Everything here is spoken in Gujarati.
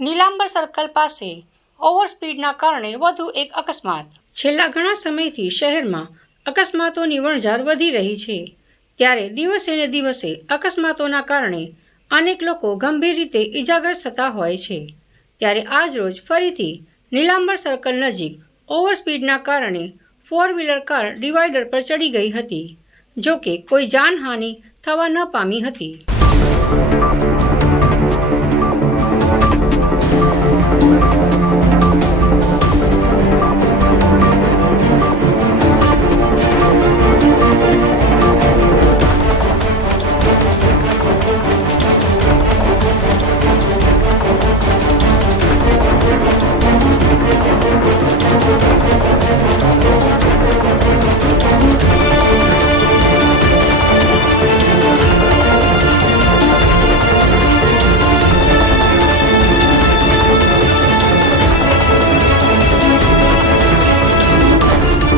નીલાંબર સર્કલ પાસે ઓવરસ્પીડના કારણે વધુ એક અકસ્માત। છેલ્લા ઘણા સમયથી શહેરમાં અકસ્માતોની વણઝાર વધી રહી છે, ત્યારે દિવસે ને દિવસે અકસ્માતોના કારણે અનેક લોકો ગંભીર રીતે ઇજાગ્રસ્ત થતા હોય છે। ત્યારે આજરોજ ફરીથી નીલાંબર સર્કલ નજીક ઓવરસ્પીડના કારણે 4 વ્હીલર કાર ડિવાઈડર પર ચડી ગઈ હતી, જો કે કોઈ જાનહાનિ થવા ન પામી હતી।